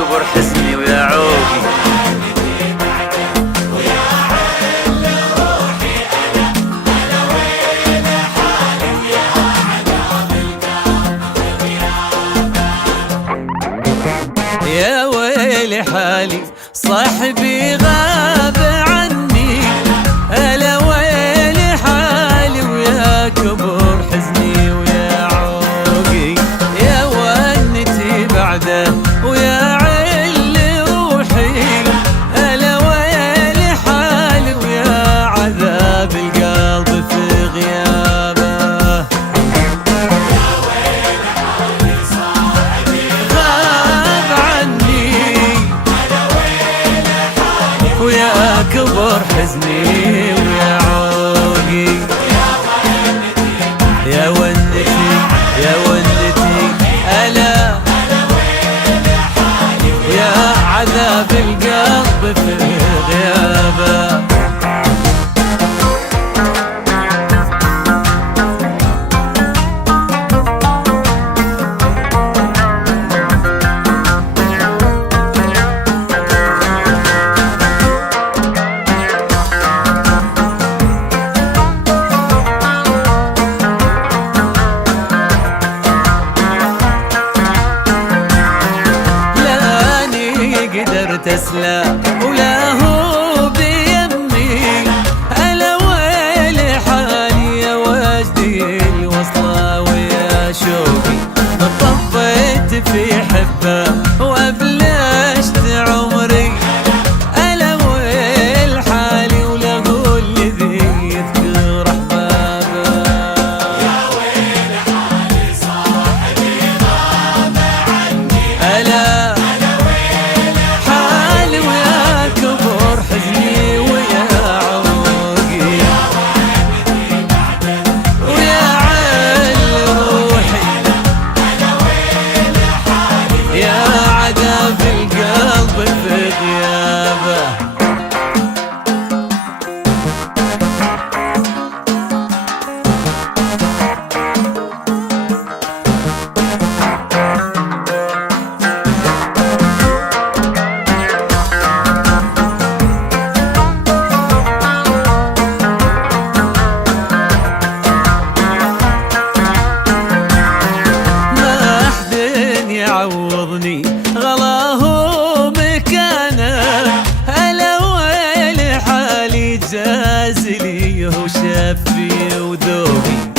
كبر حزني ويا عوقي. يا ويلي حالي صاحبي غاب عني، ألا ويلي حالي ويا كبر حزني ويا عوقي. يا ونتي بعده ويا عل روحي، ألا ويلي حالي ويا عذاب القلب في غيابه. ويا كبر حزني ويا عوقي. يا ونتي يا ونتي ألا يا عذاب القلب في غيابه. تسلى ولا هو بيمي، ألا ويلي حالي يا وجدي الوصلة ويا شوقي. طفيت في حبه وأبلشت عمري، ألا ويل حالي ولا هو الذي يذكر أحبابه. يا ويل حالي صاحبي غاب عني، ألا عوضني غلاه مكانه، ألا ويلي حالي جازلي وشفي وذوقي.